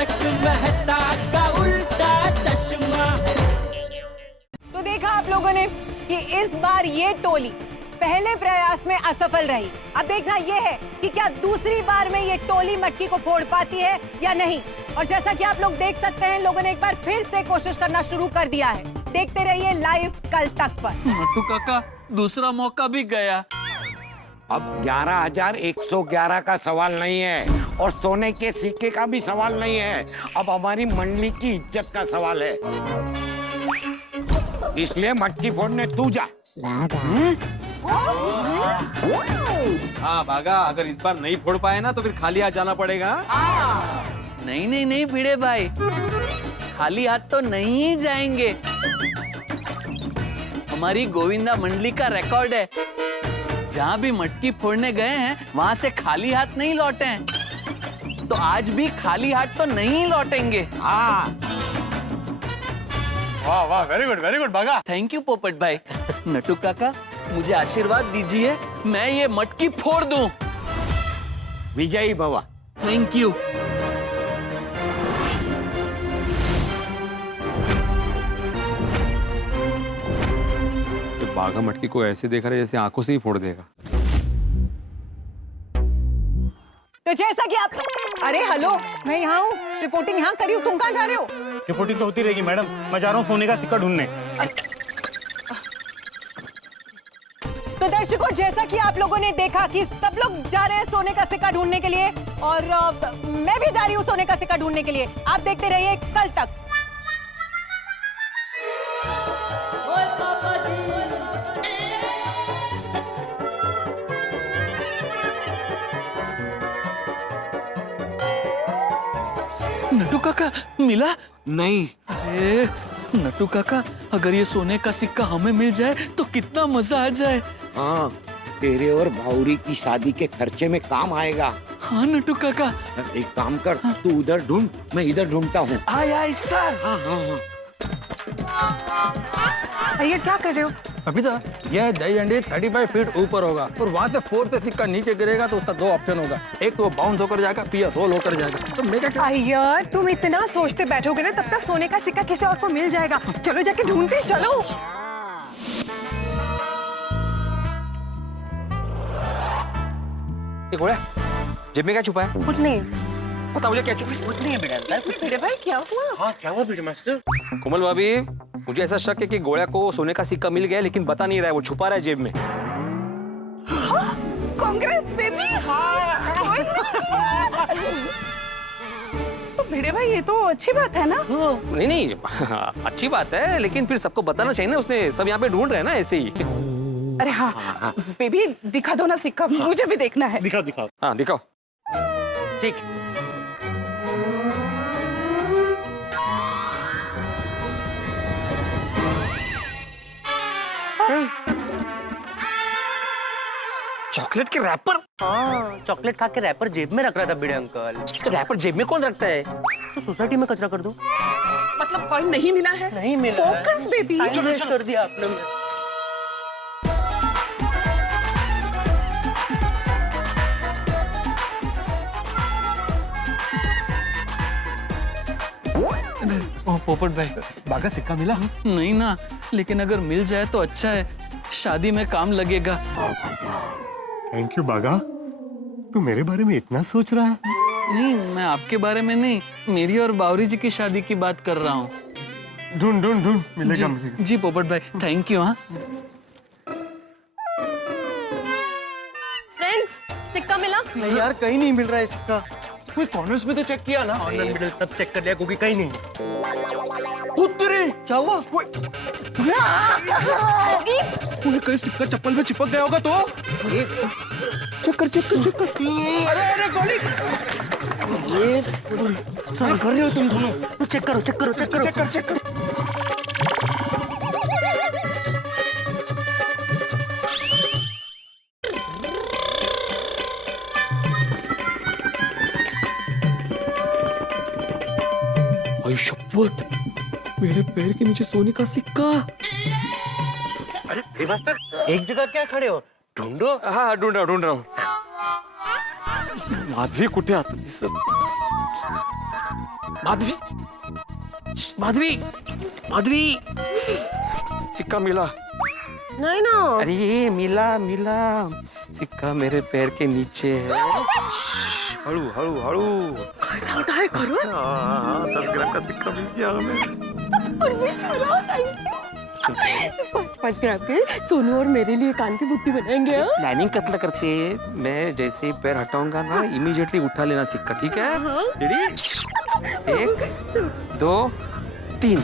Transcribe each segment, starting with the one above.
तारक मेहता का उल्टा चश्मा। तो देखा आप लोगों ने कि इस बार ये टोली पहले प्रयास में असफल रही। अब देखना ये है कि क्या दूसरी बार में ये टोली मटकी को फोड़ पाती है या नहीं। और जैसा कि आप लोग देख सकते हैं, लोगों ने एक बार फिर से कोशिश करना शुरू कर दिया है। देखते रहिए लाइव कल तक पर। नट्टू काका दूसरा मौका भी गया। अब 11,111 का सवाल नहीं है और सोने के सिक्के का भी सवाल नहीं है। अब हमारी मंडली की इज्जत का सवाल है, इसलिए मटकी फोड़ने तू जा। हाँ भागा, अगर इस बार नहीं फोड़ पाए ना तो फिर खाली हाथ जाना पड़ेगा। नहीं नहीं नहीं भिड़े भाई, खाली हाथ तो नहीं जाएंगे। हमारी गोविंदा मंडली का रिकॉर्ड है, जहाँ भी मटकी फोड़ने गए हैं वहाँ से खाली हाथ नहीं लौटे हैं। तो आज भी खाली हाथ तो नहीं लौटेंगे। हाँ वाह वाह, वेरी गुड भागा। थैंक यू पोपट भाई। नट्टू काका मुझे आशीर्वाद दीजिए, मैं ये मटकी फोड़ दूं। विजयी भवा। Thank you. तो बाघा मटकी को ऐसे देख रहा है जैसे आंखों से ही फोड़ देगा। तो जैसा कि आप, अरे हेलो, मैं यहाँ हूँ, रिपोर्टिंग यहाँ करी हूँ, तुम कहाँ जा रहे हो? रिपोर्टिंग तो होती रहेगी मैडम, मैं जा रहा हूँ सोने का सिक्का ढूंढने। तो दर्शकों, जैसा कि आप लोगों ने देखा कि सब लोग जा रहे हैं सोने का सिक्का ढूंढने के लिए और मैं भी जा रही हूँ सोने का सिक्का ढूंढने के लिए। आप देखते रहिए कल तक। नट्टू काका मिला? नहीं, अरे नट्टू काका, अगर ये सोने का सिक्का हमें मिल जाए तो कितना मजा आ जाए। हाँ तेरे और भाऊरी की शादी के खर्चे में काम आएगा। हाँ नट्टू काका। एक काम कर, तू उधर ढूंढ, मैं इधर ढूंढता हूँ। आय आय सर। हाँ हाँ हाँ। अरे क्या कर रहे हो? अभी तो यह दही अंडी 35 फीट ऊपर होगा और वहाँ से 4 से सिक्का नीचे गिरेगा तो उसका 2 ऑप्शन होगा, एक तो वो बाउंस होकर जाएगा या रोल होकर जाएगा। तो मैं क्या यार तुम इतना सोचते बैठोगे ना, तब तक सोने का सिक्का किसी और को मिल जाएगा। चलो जाके ढूंढते, चलो। ये घोड़ा जेब में क्या छुपा है? कुछ नहीं। पता मुझे क्या छुपा है? कुछ नहीं है बेटा। कुछ मेरे भाई, क्या हुआ? हाँ क्या हुआ बेटे मास्टर? कोमल भाभी, मुझे ऐसा शक है कि गोड़ा को सोने का सिक्का मिल गया लेकिन बता नहीं रहा है, वो छुपा रहा है जेब में। कांग्रेस बेबी। तो भिड़े भाई, ये तो अच्छी बात है ना? नहीं नहीं अच्छी बात है, लेकिन फिर सबको बताना चाहिए ना, उसने सब यहाँ पे ढूंढ रहे हैं ना ऐसे ही। अरे हाँ बेबी, दिखा दो ना सिक्का, मुझे भी देखना है। दिखाओ दिखाओ। हाँ दिखाओ। ठीक। चॉकलेट के रैपर? हाँ, चॉकलेट खा के रैपर जेब में रख रहा था भिड़े अंकल। तो रैपर जेब में कौन रखता है? तो सोसाइटी में कचरा कर दो। मतलब कॉइन नहीं मिला है? नहीं मिला। Focus baby. टाइम वेस्ट कर दिया आपने। ओ पोपट भाई, बाघा सिक्का मिला? नहीं ना, लेकिन अगर मिल जाए तो अच्छा है, शादी में काम लगेगा। थैंक यू बाघा, तू मेरे बारे में इतना सोच रहा है। नहीं, मैं आपके बारे में नहीं, मेरी और बावरी जी की शादी की बात कर रहा हूँ। ढूंढ ढूंढ ढूंढ, मिलेगा जी, मिलेगा। जी पोपट भाई, थैंक यू। हाँ फ्रेंड्स, सिक्का मिला? नहीं यार, कहीं नहीं मिल रहा है सिक्का। कोई कॉर्नर्स में तो चेक किया ना? ऑनलाइन मिडल सब चेक कर लिया, क्योंकि कहीं नहीं। तेरे क्या हुआ? कहीं सिक्का चप्पल में चिपक गया होगा तो? चेक कर चेक कर चेक कर। अरे अरे गोली! ये क्या कर रहे हो तुम दोनों? तो चेक करो चेक करो चेक करो चेक कर चेक कर। शपथ, मेरे पैर के नीचे सोने का सिक्का। अरे मास्टर, एक जगह क्या खड़े हो? ढूंढो। हाँ ढूंढ रहा हूँ। माधवी कुठे आता दिसत? माधवी, माधवी, माधवी, सिक्का मिला। नहीं ना। अरे ये मिला मिला, सिक्का मेरे पैर के नीचे है। हड़ू हड़ू हड़ू। काय सांगताय खरंच? हाँ, 10 ग्राम का सिक्का मिल गया हमें। 5 ग्राम के सोनू और मेरे लिए कान की बुट्टी बनाएंगे। हाँ? प्लानिंग कत्ल करते हैं। मैं जैसे ही पैर हटाऊंगा ना, इमीडिएटली उठा लेना सिक्का, ठीक है? रेडी? 1, 2, 3।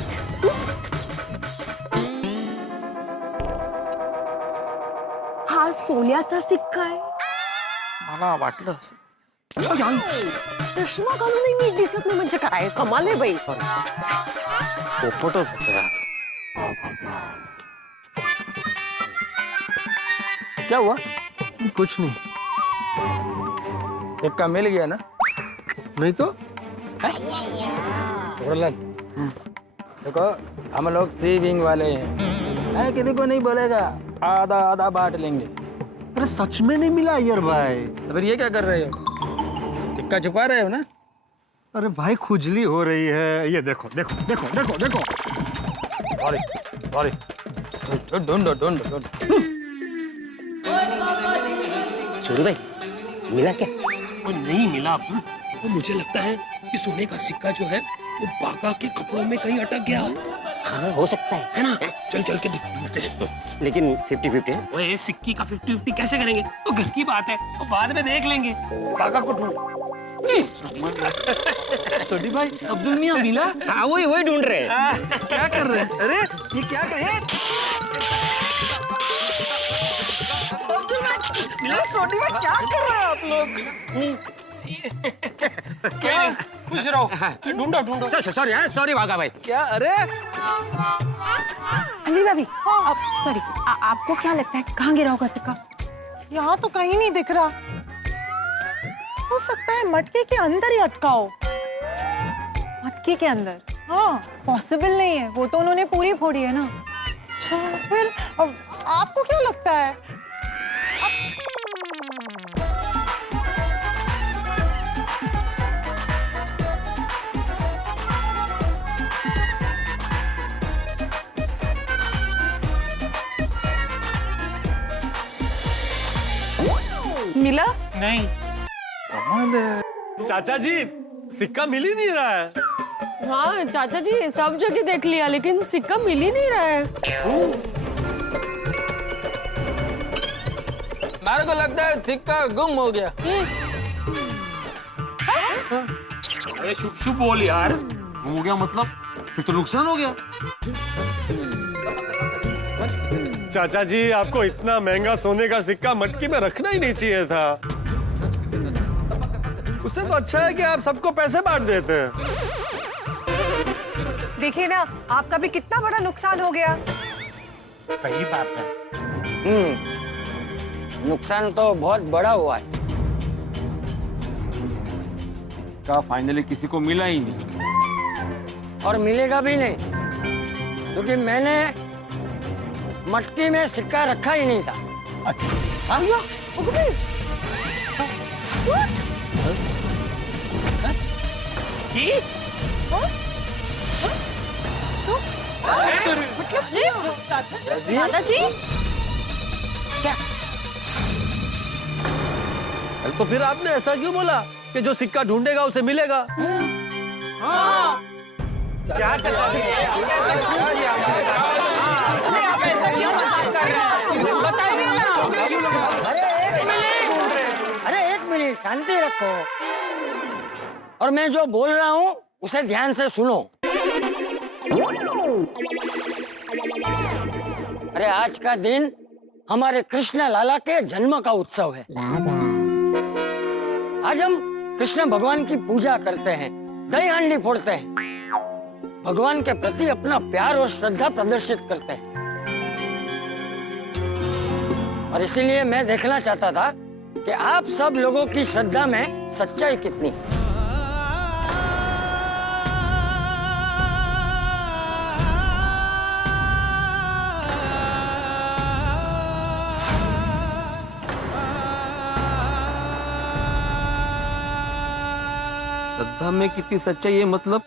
हा सोन्याचा सिक्का आहे. मला वाटलं असं. चष्मा घालूनही नीट दिसत नाही म्हणजे काय? कमाल आहे बाई. पोपटच होतं आज. क्या हुआ? कुछ नहीं. सिक्का मिल गया ना? नहीं तो? थोड़ा देखो हम लोग सेविंग वाले हैं, किसी को नहीं बोलेगा, आधा आधा बांट लेंगे. अरे सच में नहीं मिला अय्यर भाई. तो फिर ये क्या कर रहे हो? सिक्का छुपा रहे हो ना? अरे भाई खुजली हो रही है. ये देखो देखो देखो देखो देखो. Sorry sorry. ढूंढो ढूंढो ढूंढो. सूर्य भाई मिला क्या? वो नहीं मिला अब्दुल. वो मुझे लगता है कि सोने का सिक्का जो है वो बाका के कपड़ों में कहीं अटक गया हाँ हो सकता है है ना. चल चल के ढूंढते हैं. लेकिन 50-50 है. ओए सिक्की का 50-50 कैसे करेंगे? वो घर की बात है, वो बाद में देख लेंगे. बाका को ढूंढ. सोडी भाई, अब्दुल मियां मिला? हाँ वही ढूंढ रहे हैं. क्या कर रहे हैं? अरे ये क्या कर रहे हैं? मिला सोडी भाई, क्या कर रहे हैं आप लोग? क्या? खुश रहो. ढूंढो ढूंढो. सॉरी सॉरी भागा भाई. क्या? अरे अंजलि भाभी, आप सॉरी, आपको क्या लगता है कहाँ गिरा होगा सिक्का? यहाँ तो कहीं नहीं दिख रहा. हो सकता है मटके के अंदर ही अटका हो. मटके के अंदर? हाँ. पॉसिबल नहीं है, वो तो उन्होंने पूरी फोड़ी है ना. अच्छा फिर आपको क्या लगता है? मिला? नहीं. चाचा जी सिक्का मिल ही नहीं रहा है. हाँ चाचा जी सब जगह देख लिया लेकिन सिक्का मिल ही नहीं रहा है. मेरे को लगता है सिक्का गुम हो गया. अरे शुभ शुभ बोल यार. हो गया मतलब फिर तो नुकसान हो गया. चाचा जी आपको इतना महंगा सोने का सिक्का मटकी में रखना ही नहीं चाहिए था. उससे तो अच्छा है कि आप सबको पैसे बांट देते हैं. देखिए ना, आपका भी कितना बड़ा नुकसान हो गया. सही बात है. नुकसान तो बहुत बड़ा हुआ है. सिक्का फाइनली किसी को मिला ही नहीं. और मिलेगा भी नहीं क्योंकि मैंने मटकी में सिक्का रखा ही नहीं था. दादाजी तो फिर आपने ऐसा क्यों बोला कि जो सिक्का ढूंढेगा उसे मिलेगा? क्या चला अरे एक मिनट शांति रखो और मैं जो बोल रहा हूँ उसे ध्यान से सुनो. अरे आज का दिन हमारे कृष्ण लाला के जन्म का उत्सव है. आज हम कृष्ण भगवान की पूजा करते हैं, दही हांडी फोड़ते हैं, भगवान के प्रति अपना प्यार और श्रद्धा प्रदर्शित करते हैं. और इसीलिए मैं देखना चाहता था कि आप सब लोगों की श्रद्धा में सच्चाई कितनी है. श्रद्धा बात में कितनी सच्चाई है मतलब?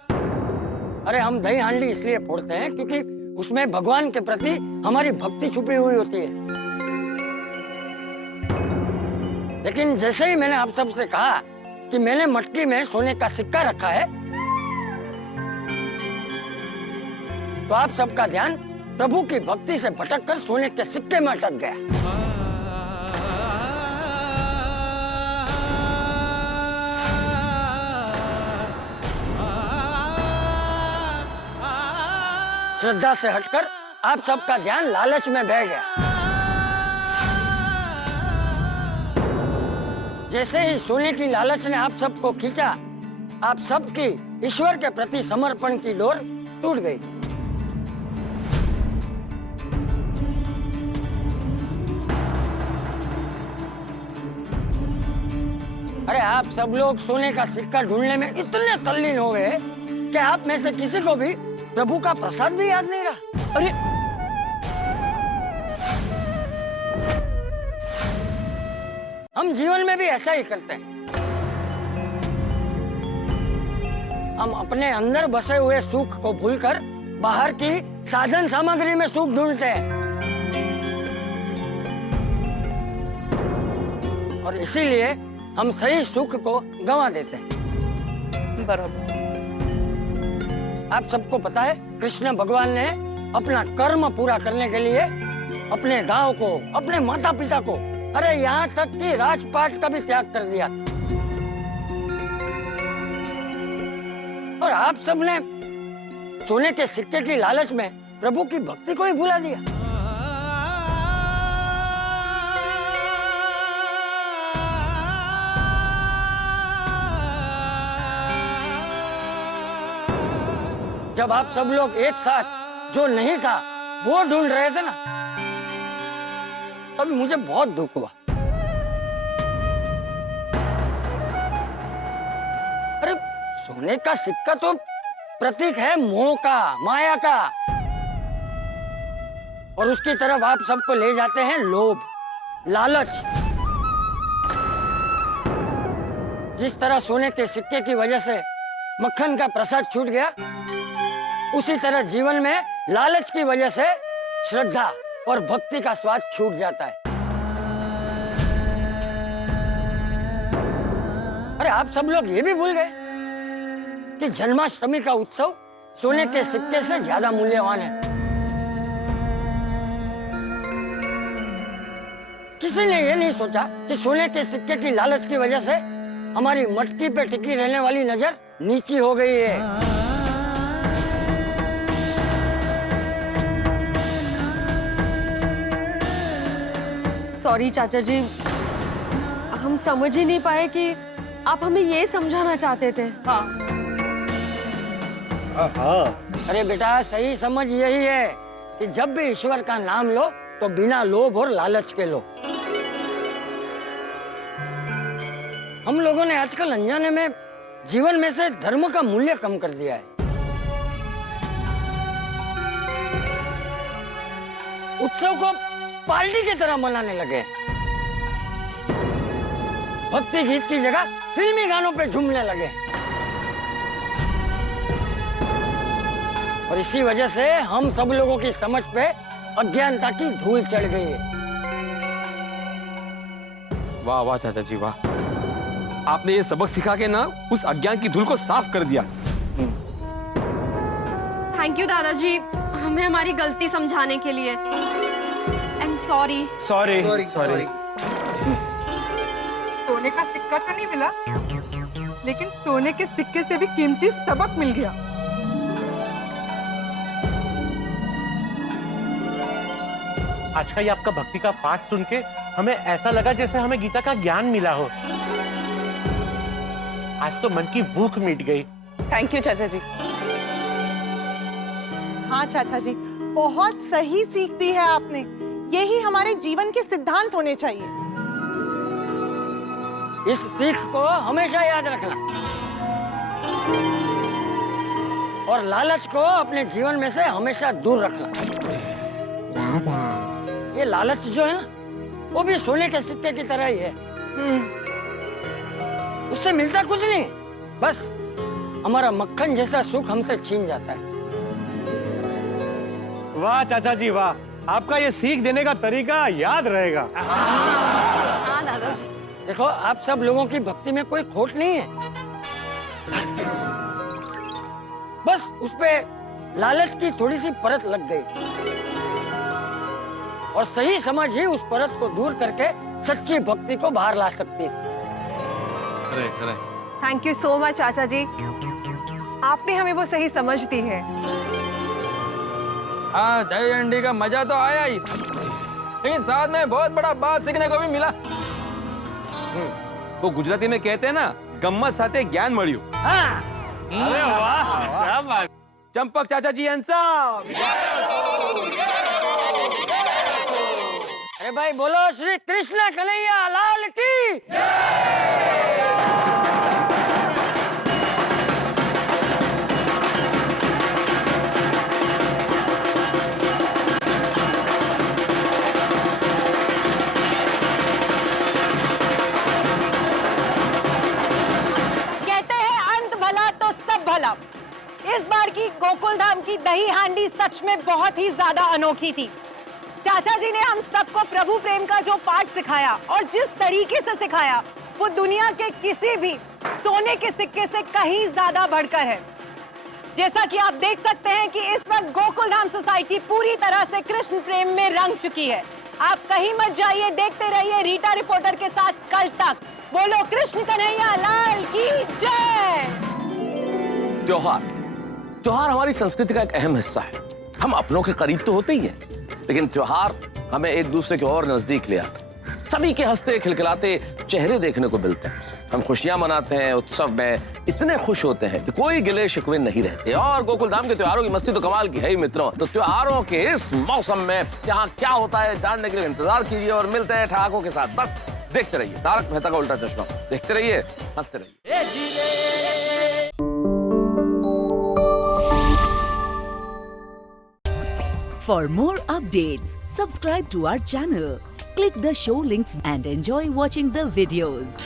अरे हम दही हांडी इसलिए फोड़ते हैं क्योंकि उसमें भगवान के प्रति हमारी भक्ति छुपी हुई होती है। लेकिन जैसे ही मैंने आप सबसे कहा कि मैंने मटकी में सोने का सिक्का रखा है, तो आप सबका ध्यान प्रभु की भक्ति से भटककर सोने के सिक्के में अटक गया। श्रद्धा से हटकर आप सबका ध्यान लालच में बह गया। जैसे ही सोने की लालच ने आप सबको खींचा, आप सबकी ईश्वर के प्रति समर्पण की डोर टूट गई। अरे आप सब लोग सोने का सिक्का ढूंढने में इतने तल्लीन हो गए कि आप में से किसी को भी प्रभु का प्रसाद भी याद नहीं रहा। अरे हम जीवन में भी ऐसा ही करते हैं। हम अपने अंदर बसे हुए सुख को भूलकर बाहर की साधन सामग्री में सुख ढूंढते हैं, और इसीलिए हम सही सुख को गंवा देते हैं। बराबर। आप सबको पता है, कृष्ण भगवान ने अपना कर्म पूरा करने के लिए अपने गांव को, अपने माता पिता को, अरे यहाँ तक कि राजपाट का भी त्याग कर दिया था। और आप सबने सोने के सिक्के की लालच में प्रभु की भक्ति को ही भुला दिया। जब आप सब लोग एक साथ जो नहीं था वो ढूंढ रहे थे ना, तभी मुझे बहुत दुख हुआ। अरे सोने का सिक्का तो प्रतीक है मोह का, माया का, और उसकी तरफ आप सबको ले जाते हैं लोभ, लालच। जिस तरह सोने के सिक्के की वजह से मक्खन का प्रसाद छूट गया, उसी तरह जीवन में लालच की वजह से श्रद्धा और भक्ति का स्वाद छूट जाता है। अरे आप सब लोग ये भी भूल गए कि जन्माष्टमी का उत्सव सोने के सिक्के से ज्यादा मूल्यवान है। किसी ने ये नहीं सोचा कि सोने के सिक्के की लालच की वजह से हमारी मटकी पे टिकी रहने वाली नजर नीची हो गई है। सॉरी चाचा जी, हम समझ ही नहीं पाए कि आप हमें ये समझाना चाहते थे। हाँ। अरे बेटा, सही समझ यही है कि जब भी ईश्वर का नाम लो तो बिना लोभ और लालच के लो। हम लोगों ने आजकल अनजाने में जीवन में से धर्म का मूल्य कम कर दिया है। उत्सव को पार्टी की तरह मनाने लगे। भक्ति गीत की जगह फिल्मी गानों पे झूमने लगे, और इसी वजह से हम सब लोगों की समझ पे अज्ञानता की धूल चढ़ गई है। वाह वाह चाचा जी वाह, आपने ये सबक सिखा के ना उस अज्ञान की धूल को साफ कर दिया। थैंक यू दादाजी, हमें हमारी गलती समझाने के लिए। I am sorry. सॉरी। सोने का सिक्का तो नहीं मिला, लेकिन सोने के सिक्के से भी कीमती सबक मिल गया। आज का ये आपका भक्ति का पाठ सुन के हमें ऐसा लगा जैसे हमें गीता का ज्ञान मिला हो। आज तो मन की भूख मिट गई। थैंक यू चाचा जी। हाँ चाचा जी, बहुत सही सीख दी है आपने। यही हमारे जीवन के सिद्धांत होने चाहिए। इस सीख को हमेशा याद रखना, और लालच को अपने जीवन में से हमेशा दूर रखना। ये लालच जो है ना, वो भी सोने के सिक्के की तरह ही है। उससे मिलता कुछ नहीं, बस हमारा मक्खन जैसा सुख हमसे छीन जाता है। वाह चाचा जी वाह, आपका ये सीख देने का तरीका याद रहेगा। हाँ दादाजी। देखो, आप सब लोगों की भक्ति में कोई खोट नहीं है, बस उस पे लालच की थोड़ी सी परत लग गई, और सही समझ ही उस परत को दूर करके सच्ची भक्ति को बाहर ला सकती थी। थैंक यू सो मच चाचा जी, आपने हमें वो सही समझ दी है। हाँ, दही अंडी का मजा तो आया ही, लेकिन साथ में बहुत बड़ा बात सीखने को भी मिला। वो गुजराती में कहते हैं ना, गम्मत साथे ज्ञान मळ्યું। हाँ, अरे वाह, क्या बात। चंपक चाचा जी हैंडसम। अरे भाई बोलो श्री कृष्ण कन्हैया लाल की। कहते हैं अंत भला तो सब भला। इस बार की गोकुल धाम की दही हांडी सच में बहुत ही ज्यादा अनोखी थी। चाचा जी ने हम सबको प्रभु प्रेम का जो पाठ सिखाया और जिस तरीके से सिखाया, वो दुनिया के किसी भी सोने के सिक्के से कहीं ज्यादा बढ़कर है। जैसा कि आप देख सकते हैं कि इस वक्त गोकुल धाम सोसाइटी पूरी तरह से कृष्ण प्रेम में रंग चुकी है। आप कहीं मत जाइए, देखते रहिए रीटा रिपोर्टर के साथ कल तक। बोलो कृष्ण कन्हैया लाल की जय। त्योहार हमारी संस्कृति का एक अहम हिस्सा है। हम अपनों के करीब तो होते ही हैं, लेकिन त्योहार हमें एक दूसरे के और नजदीक ले आते हैं। सभी के हंसते खिलखिलाते चेहरे देखने को मिलते हैं। हम खुशियां मनाते हैं, उत्सव में इतने खुश होते हैं कि कोई गिले शिकवे नहीं रहते। और गोकुल धाम के त्योहारों की मस्ती तो कमाल की है ही मित्रों। तो त्योहारों के इस मौसम में यहाँ क्या होता है जानने के लिए इंतजार कीजिए और मिलते हैं ठहाकों के साथ। बस देखते रहिए तारक मेहता का उल्टा चश्मा, देखते रहिए, हंसते रहिए। For more updates, subscribe to our channel, click the show links and enjoy watching the videos.